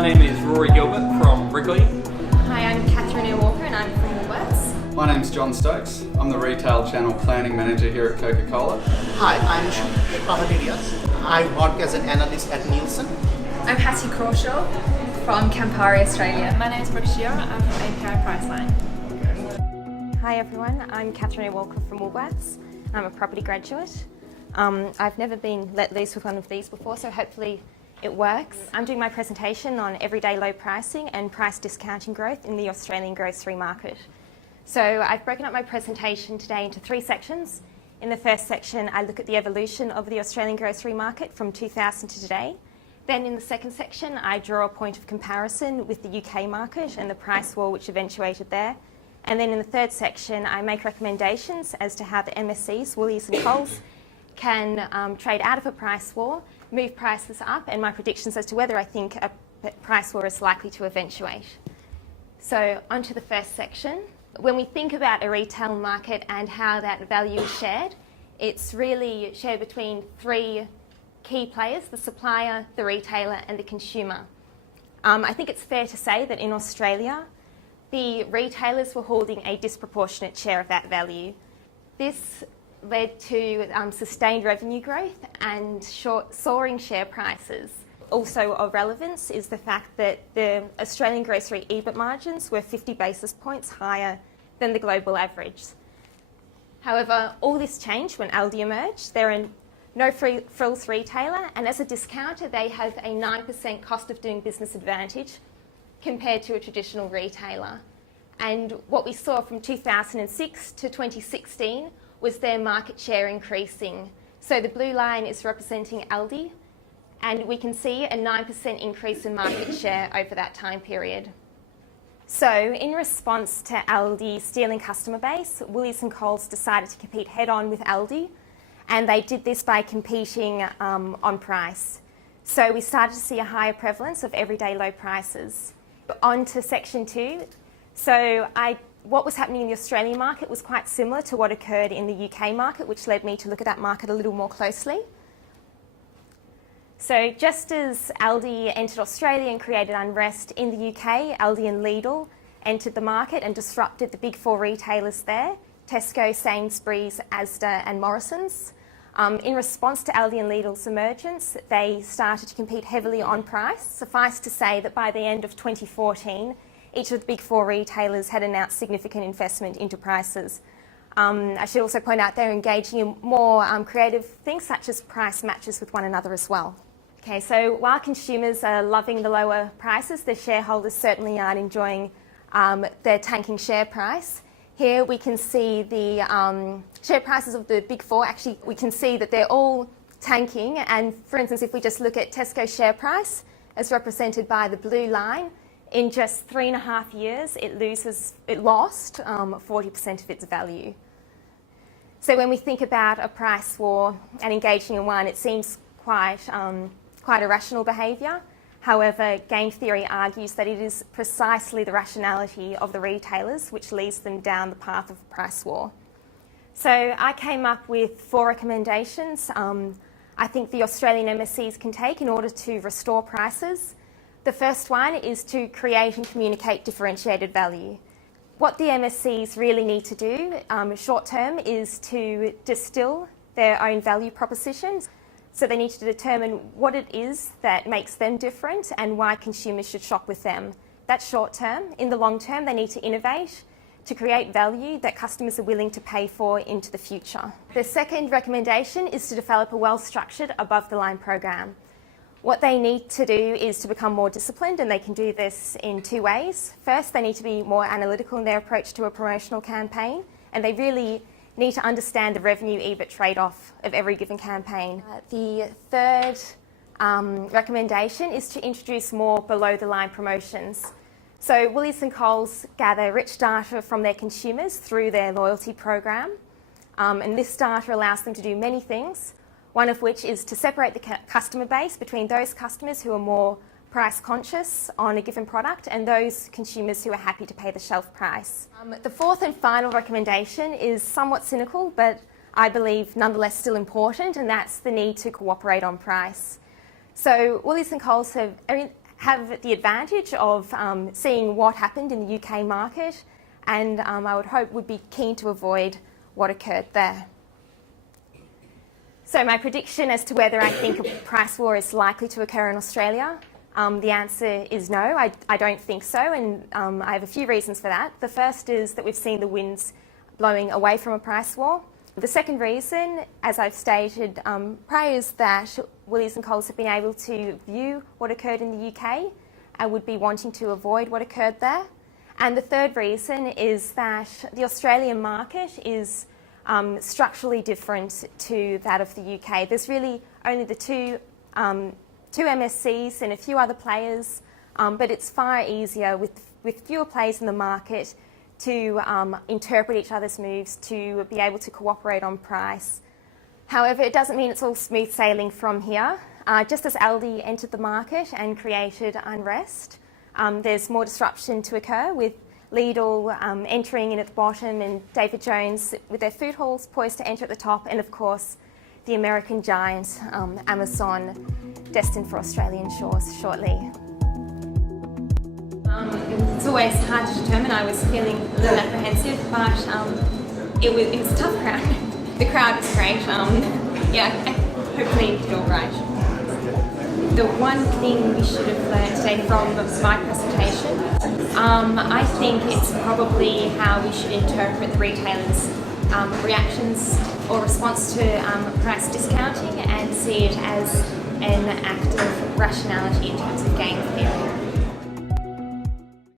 My name is Rory Gilbert from Wrigley. Hi, I'm Catherine Walker and I'm from Woolworths. My name's John Stokes. I'm the Retail Channel Planning Manager here at Coca-Cola. Hi, I'm Shubha. I work as an analyst at Nielsen. I'm Hattie Crawshaw from Campari Australia. My name is Brooke Shearer. I'm from API Priceline. Hi everyone, I'm Catherine Walker from Woolworths. I'm a property graduate. I've never been let loose with one of these before, so hopefully it works. I'm doing my presentation on everyday low pricing and price discounting growth in the Australian grocery market. So I've broken up my presentation today into 3 sections. In the first section, I look at the evolution of the Australian grocery market from 2000 to today. Then in the second section, I draw a point of comparison with the UK market and the price war which eventuated there. And then in the third section, I make recommendations as to how the MSCs, Woolies and Coles, can trade out of a price war, move prices up, and my predictions as to whether I think a price war is likely to eventuate. So onto the first section. When we think about a retail market and how that value is shared, it's really shared between 3 key players: the supplier, the retailer, and the consumer. I think it's fair to say that in Australia, the retailers were holding a disproportionate share of that value. This led to sustained revenue growth and soaring share prices. Also of relevance is the fact that the Australian grocery EBIT margins were 50 basis points higher than the global average. However, all this changed when Aldi emerged. They're a no-frills retailer, and as a discounter, they have a 9% cost of doing business advantage compared to a traditional retailer. And what we saw from 2006 to 2016 was their market share increasing. So the blue line is representing Aldi, and we can see a 9% increase in market share over that time period. So in response to Aldi stealing customer base, Woolies and Coles decided to compete head-on with Aldi, and they did this by competing on price. So we started to see a higher prevalence of everyday low prices. On to section 2. So what was happening in the Australian market was quite similar to what occurred in the UK market, which led me to look at that market a little more closely. So just as Aldi entered Australia and created unrest in the UK, Aldi and Lidl entered the market and disrupted the big 4 retailers there: Tesco, Sainsbury's, Asda and Morrisons. In response to Aldi and Lidl's emergence, they started to compete heavily on price. Suffice to say that by the end of 2014, each of the big 4 retailers had announced significant investment into prices. I should also point out they're engaging in more creative things such as price matches with one another as well. Okay, so while consumers are loving the lower prices, the shareholders certainly aren't enjoying their tanking share price. Here we can see the share prices of the big 4. Actually, we can see that they're all tanking. And for instance, if we just look at Tesco's share price, as represented by the blue line, in just 3.5 years, it lost 40% of its value. So when we think about a price war and engaging in one, it seems quite irrational behaviour. However, game theory argues that it is precisely the rationality of the retailers which leads them down the path of a price war. So I came up with 4 recommendations I think the Australian MSCs can take in order to restore prices. The first one is to create and communicate differentiated value. What the MSCs really need to do short term is to distill their own value propositions. So they need to determine what it is that makes them different and why consumers should shop with them. That's short term. In the long term, they need to innovate to create value that customers are willing to pay for into the future. The second recommendation is to develop a well-structured above-the-line program. What they need to do is to become more disciplined, and they can do this in 2 ways. First, they need to be more analytical in their approach to a promotional campaign, and they really need to understand the revenue EBIT trade-off of every given campaign. The third recommendation is to introduce more below-the-line promotions. So Woolies and Coles gather rich data from their consumers through their loyalty program, and this data allows them to do many things, one of which is to separate the customer base between those customers who are more price conscious on a given product and those consumers who are happy to pay the shelf price. The fourth and final recommendation is somewhat cynical, but I believe nonetheless still important, and that's the need to cooperate on price. So Woolies and Coles have the advantage of seeing what happened in the UK market, and I would hope would be keen to avoid what occurred there. So my prediction as to whether I think a price war is likely to occur in Australia, the answer is no, I don't think so, and I have a few reasons for that. The first is that we've seen the winds blowing away from a price war. The second reason, as I've stated prior, is that Woolies and Coles have been able to view what occurred in the UK and would be wanting to avoid what occurred there. And the third reason is that the Australian market is structurally different to that of the UK. There's really only the two MSCs and a few other players, but it's far easier with fewer players in the market to interpret each other's moves, to be able to cooperate on price. However, it doesn't mean it's all smooth sailing from here. Just as Aldi entered the market and created unrest, there's more disruption to occur, with Lidl entering in at the bottom and David Jones with their food halls poised to enter at the top, and of course the American giant Amazon destined for Australian shores shortly. It's always hard to determine. I was feeling a little apprehensive, but it was a tough crowd. The crowd was great. Hopefully it did all right. The one thing we should have learned today from my presentation, I think it's probably how we should interpret the retailers' reactions or response to price discounting, and see it as an act of rationality in terms of game theory.